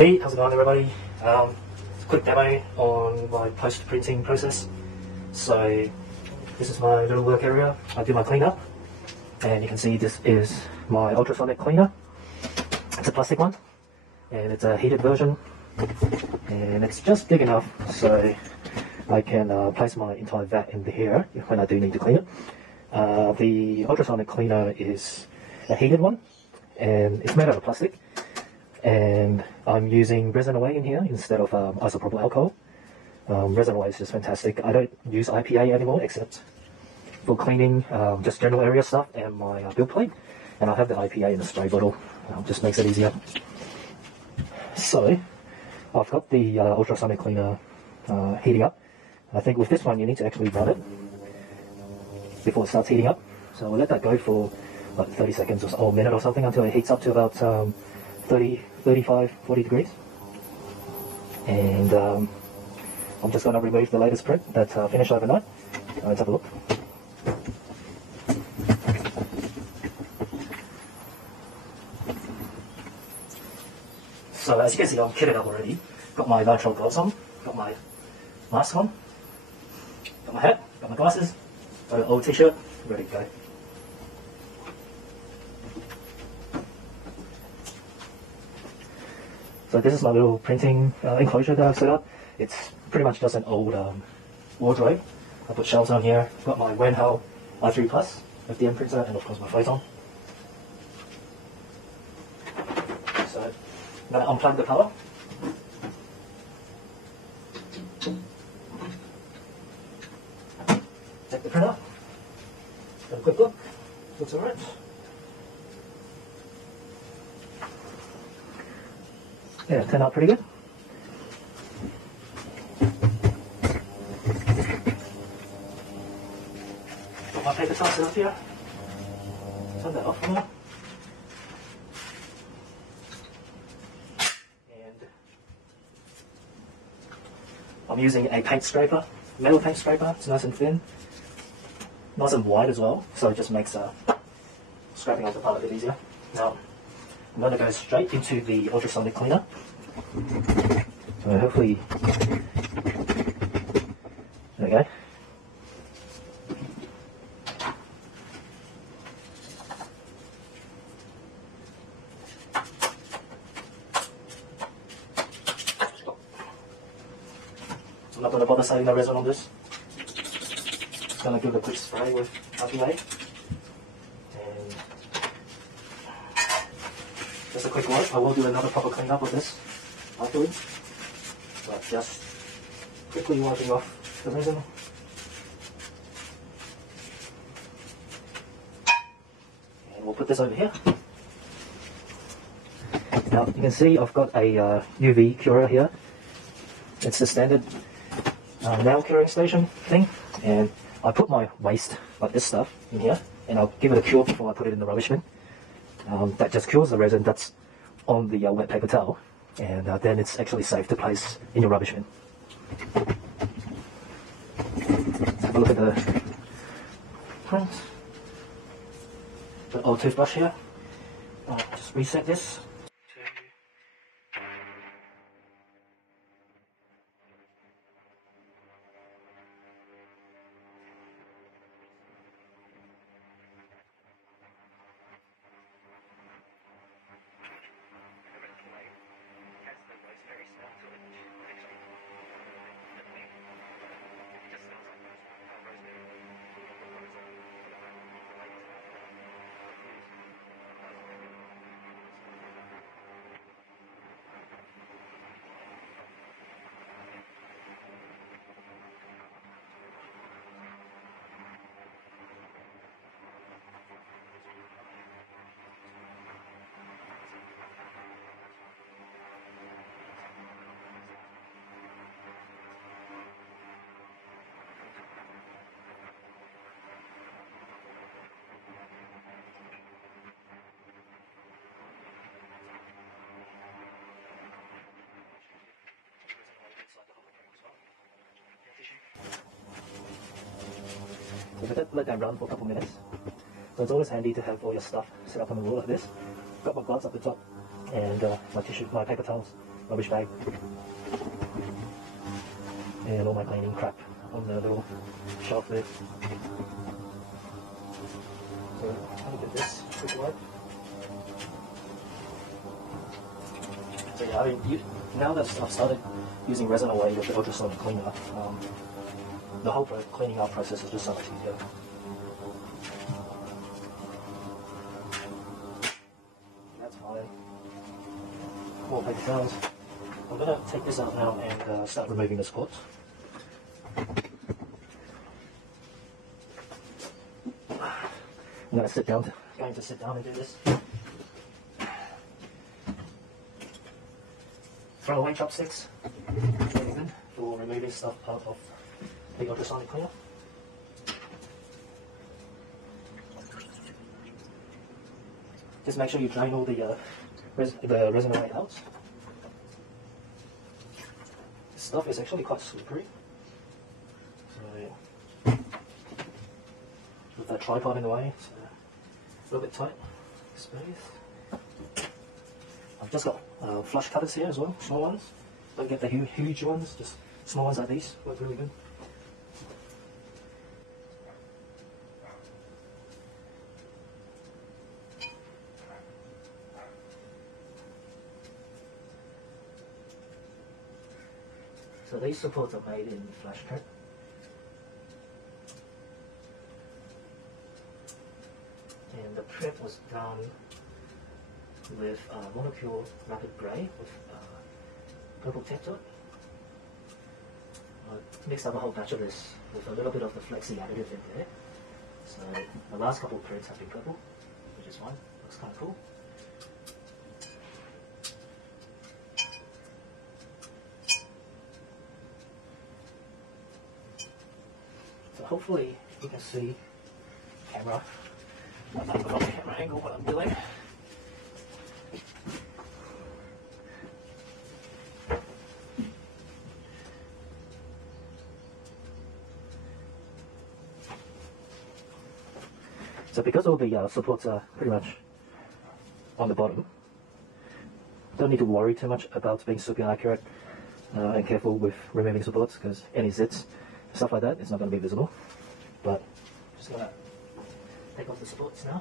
Hey, how's it going everybody? Quick demo on my post-printing process. So this is my little work area. I do my cleanup, and you can see this is my ultrasonic cleaner. It's a plastic one, and it's a heated version, and it's just big enough so I can place my entire vat in here when I do need to clean it. The ultrasonic cleaner is a heated one, and it's made out of plastic. And I'm using resin away in here instead of isopropyl alcohol. Resin away is just fantastic. I don't use IPA anymore except for cleaning just general area stuff and my build plate. And I have the IPA in a spray bottle. Just makes it easier. So I've got the ultrasonic cleaner heating up. I think with this one you need to actually run it before it starts heating up. So we'll let that go for like 30 seconds or a minute or something until it heats up to about 35, 40 degrees. And I'm just going to remove the latest print that finished overnight. Let's have a look. So as you can see, I'm kitted up already. Got my nitrile gloves on, got my mask on, got my hat, got my glasses, got an old t-shirt, ready to go. So this is my little printing enclosure that I've set up. It's pretty much just an old wardrobe. I put shelves on here. I've got my Wenhao i3 Plus FDM printer and of course my Photon. So I'm going to unplug the power. Take the printer. Have a quick look. Looks alright. Yeah, turned out pretty good. Got my paper towel set up here. Turn that off for now. And I'm using a paint scraper, metal paint scraper. It's nice and thin, nice and wide as well, so it just makes scraping off the part a bit easier. Now, I'm going to go straight into the ultrasonic cleaner. So hopefully, there we go. I'm not going to bother setting the resin on this. Just going to give it a quick spray with IPA. And just a quick wipe. I will do another proper cleanup of this afterwards, but just quickly wiping off the resin. And we'll put this over here. Now you can see I've got a UV curer here. It's the standard nail curing station thing, and I put my waste, like this stuff, in here, and I'll give it a cure before I put it in the rubbish bin. That just cures the resin that's on the wet paper towel, and then it's actually safe to place in your rubbish bin. Let's have a look at the print. The old toothbrush here. I'll just reset this. So let that run for a couple minutes. So it's always handy to have all your stuff set up on the wall like this. Got my gloves up the top and my tissue, my paper towels rubbish bag and all my cleaning crap on the little shelf there. So I'll get this quick wipe. So yeah, I mean, now that I've started using Resin away with the ultrasonic cleaner, the whole cleaning up process is just so much easier. That's fine. More paper towels. I'm going to take this out now and start removing the supports. I'm going to sit down and do this. Throw away chopsticks. Very good for removing stuff out of the ultrasonic cleaner. Just make sure you drain all the resin away out. This stuff is actually quite slippery. So with that tripod in the way, it's a little bit tight. Smooth. I've just got flush cutters here as well, small ones. Don't get the huge ones, just small ones like these work really good. So these supports are made in flash coat. And the prep was done with Monocure Rapid grey with purple tint to it. I mixed up a whole batch of this with a little bit of the flexi additive in there. So the last couple of prints have been purple, which is fine. Looks kind of cool. So hopefully you can see camera. I'm not got the camera angle what I'm doing. So because all the supports are pretty much on the bottom, don't need to worry too much about being super accurate and careful with removing supports, because any zits, stuff like that, it's not going to be visible. But just going to take off the supports now.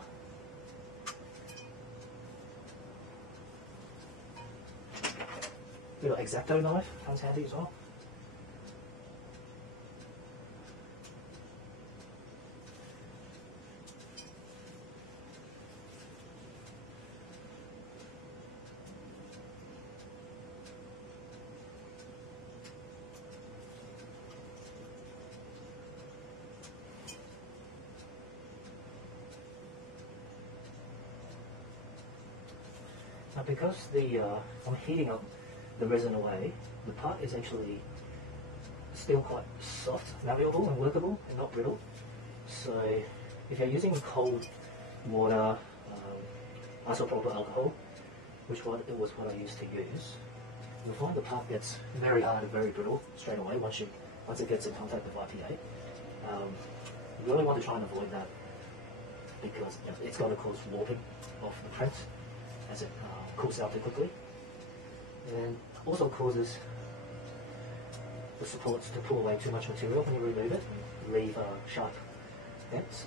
Little X-Acto knife comes handy as well. Now because I'm heating up the resin away, the part is actually still quite soft, malleable and workable and not brittle. So if you're using cold water, isopropyl alcohol, which was what I used to use, you'll find the part gets very hard and very brittle straight away once it gets in contact with IPA. You really want to try and avoid that, because it's going to cause warping of the print as it cools out too quickly, and also causes the supports to pull away too much material when you remove it and leave sharp dents.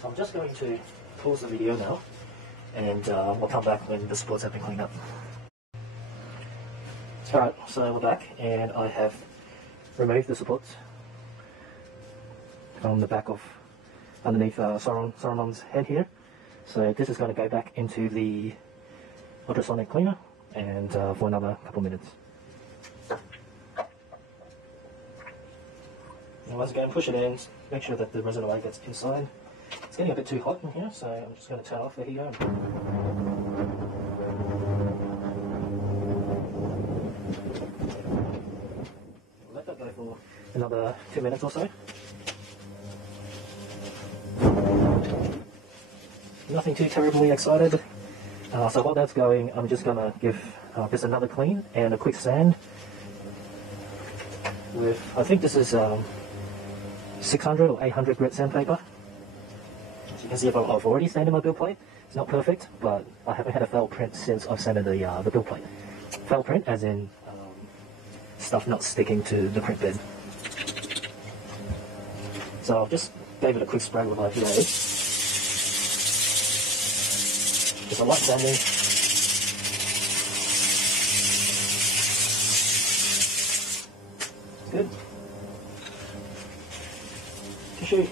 So I'm just going to pause the video now, and we'll come back when the supports have been cleaned up. Alright, so we're back, and I have removed the supports from the back of underneath Saruman's head here. So this is going to go back into the ultrasonic cleaner and for another couple minutes. And once again, push it in, make sure that the resin away gets inside. It's getting a bit too hot in here, so I'm just going to turn off the heater. Let that go for another 2 minutes or so. Nothing too terribly excited. So while that's going, I'm just going to give this another clean and a quick sand. with, I think this is 600 or 800 grit sandpaper. As you can see, I've already sanded my build plate. It's not perfect, but I haven't had a foul print since I've sanded the build plate. Foul print as in stuff not sticking to the print bed. So I'll just gave it a quick spray with my PA. Just a light sanding. Good. Tissue.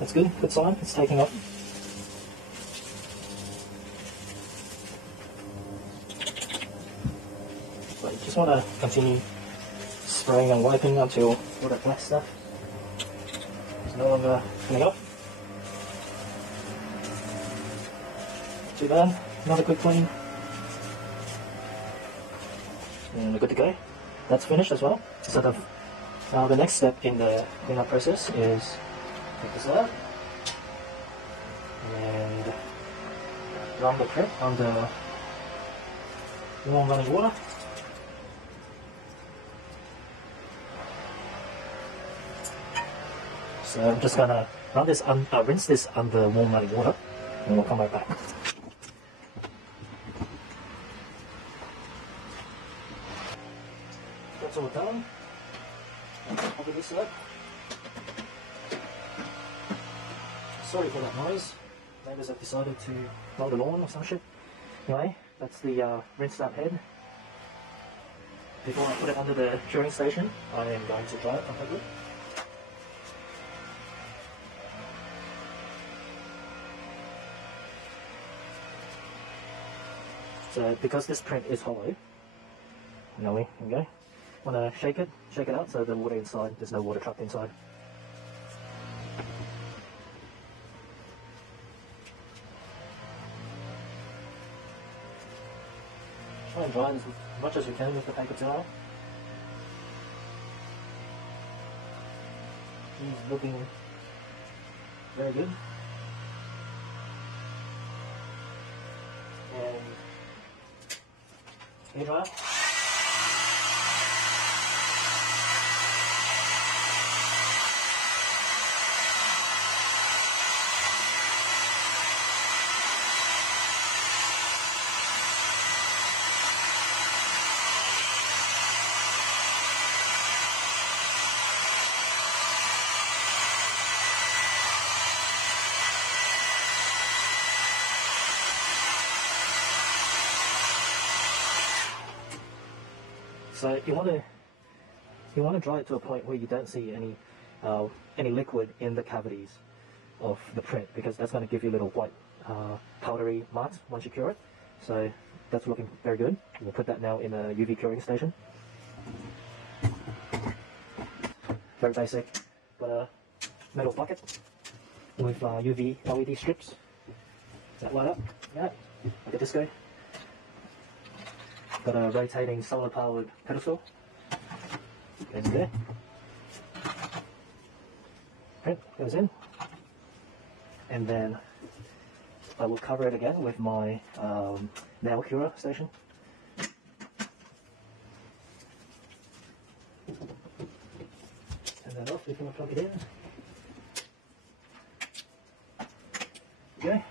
That's good. Good sign. It's taking off. So you just want to continue spraying and wiping until all that black stuff is no longer coming off. Too bad. Another quick clean. And we're good to go. That's finished as well. So the next step in the cleanup process is take this out and run the prep under warm running water. So I'm just gonna run this rinse this under warm running water, and we'll come right back. That's all done. Cover this up. Sorry for that noise. Neighbours have decided to mow the lawn or some shit. Anyway, that's the rinsed up head. Before I put it under the curing station, I am going to dry it completely. So because this print is hollow, here we go. Want to shake it out so the water inside, there's no water trapped inside. Try and dry as much as you can with the paper towel. He's looking very good. And hair dryer. So you want to dry it to a point where you don't see any liquid in the cavities of the print, because that's going to give you little white powdery marks once you cure it. So that's looking very good. We'll put that now in a UV curing station. Very basic, but a metal bucket with UV LED strips. Does that light up? Yeah, like a disco. Got a rotating solar powered pedestal. Goes in there. Print goes in. And then I will cover it again with my nail curer station. Turn that off before I plug it in. Okay.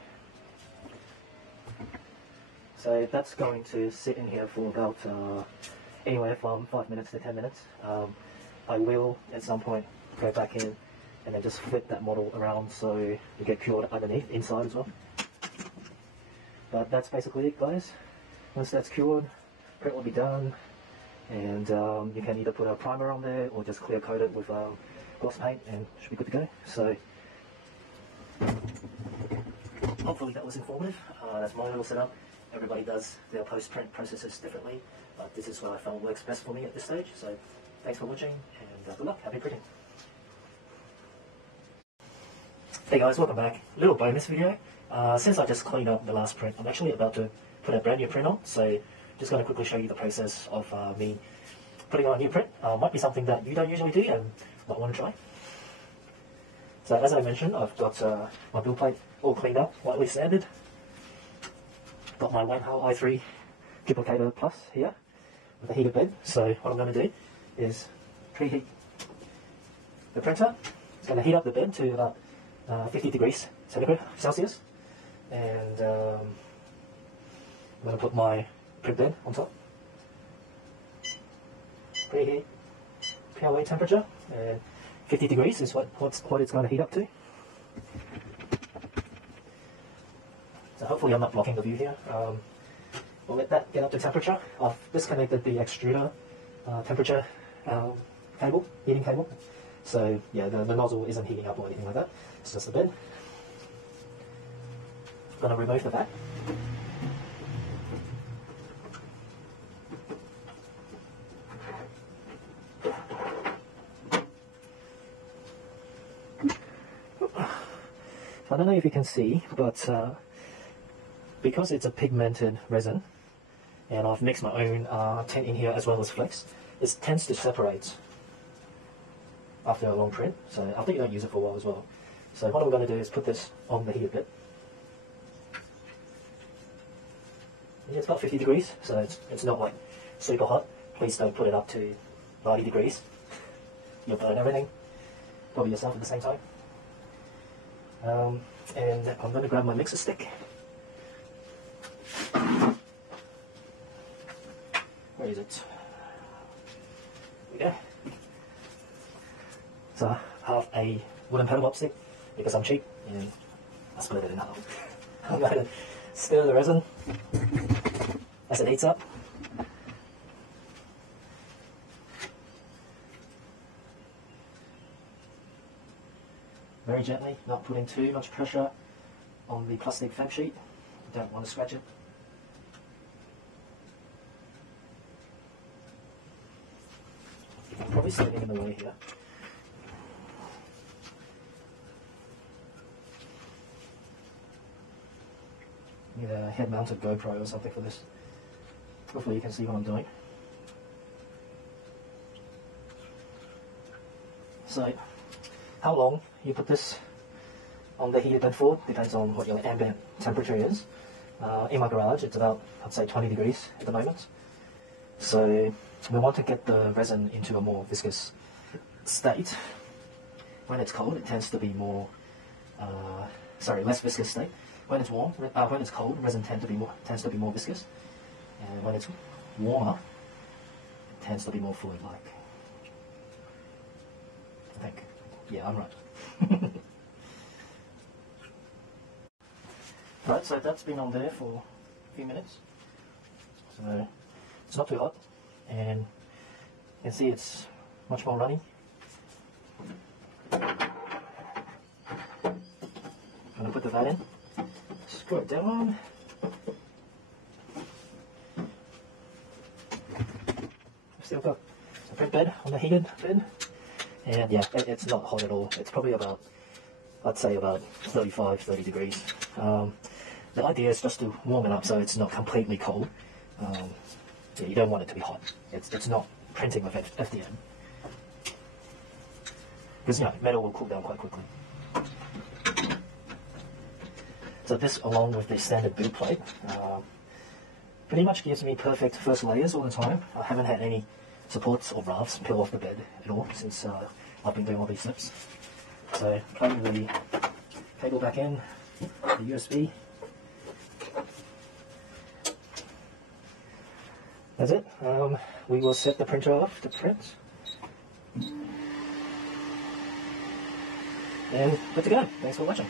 So that's going to sit in here for about anywhere from 5 minutes to 10 minutes. I will at some point go back in and then just flip that model around so you get cured underneath, inside as well. But that's basically it, guys. Once that's cured, print will be done, and you can either put a primer on there or just clear coat it with gloss paint and it should be good to go. So hopefully that was informative. That's my little setup. Everybody does their post-print processes differently, but this is what I found works best for me at this stage. So thanks for watching, and good luck. Happy printing. Hey guys, welcome back. Little bonus video. Since I just cleaned up the last print, I'm actually about to put a brand new print on. So just going to quickly show you the process of me putting on a new print. Might be something that you don't usually do and might want to try. So as I mentioned, I've got my build plate all cleaned up, lightly sanded. Got my Wanhao i3 duplicator plus here with a heated bed. So what I'm going to do is preheat the printer. It's going to heat up the bed to about 50 degrees centigrade Celsius, and I'm going to put my print bed on top. Preheat PLA temperature, and 50 degrees is what it's going to heat up to. So hopefully I'm not blocking the view here. We'll let that get up to temperature. I've disconnected the extruder temperature cable, heating cable. So yeah, the nozzle isn't heating up or anything like that. It's just the bed. I'm going to remove the back. I don't know if you can see, but because it's a pigmented resin, and I've mixed my own tint in here as well as flex, it tends to separate after a long print, so after you don't use it for a while as well. So what we're going to do is put this on the heated bed. Yeah, it's about 50 degrees, so it's not like super hot. Please don't put it up to 90 degrees. You'll burn everything, probably yourself at the same time. And I'm going to grab my mixer stick. Where is it? Yeah. So I have a wooden pedal bob stick because I'm cheap, and I split it in half. I'm going to stir the resin as it heats up. Very gently, not putting too much pressure on the plastic fab sheet. You don't want to scratch it. I'm probably standing in the way here. Need a head-mounted GoPro or something for this. Hopefully you can see what I'm doing. So, how long you put this on the heated bed for depends on what your ambient temperature is. In my garage it's about, I'd say, 20 degrees at the moment. So we want to get the resin into a more viscous state. When it's cold it tends to be more, less viscous state. When it's warm, when it's cold, resin tends to be more viscous. And when it's warmer, it tends to be more fluid-like. I think. Yeah, I'm right. Right, so that's been on there for a few minutes. So it's not too hot, and you can see it's much more runny. I'm going to put the vat in, screw it down. I've still got a print bed on the heated bed. And yeah, it's not hot at all. It's probably about, I'd say about 35, 30 degrees. The idea is just to warm it up so it's not completely cold. Yeah, you don't want it to be hot. It's not printing with FDM. Because, you know, metal will cool down quite quickly. So this, along with the standard build plate, pretty much gives me perfect first layers all the time. I haven't had any supports or rafts peel off the bed at all since I've been doing all these slips. So plugging the cable back in, the USB. That's it. We will set the printer off to print. And good to go. Thanks for watching.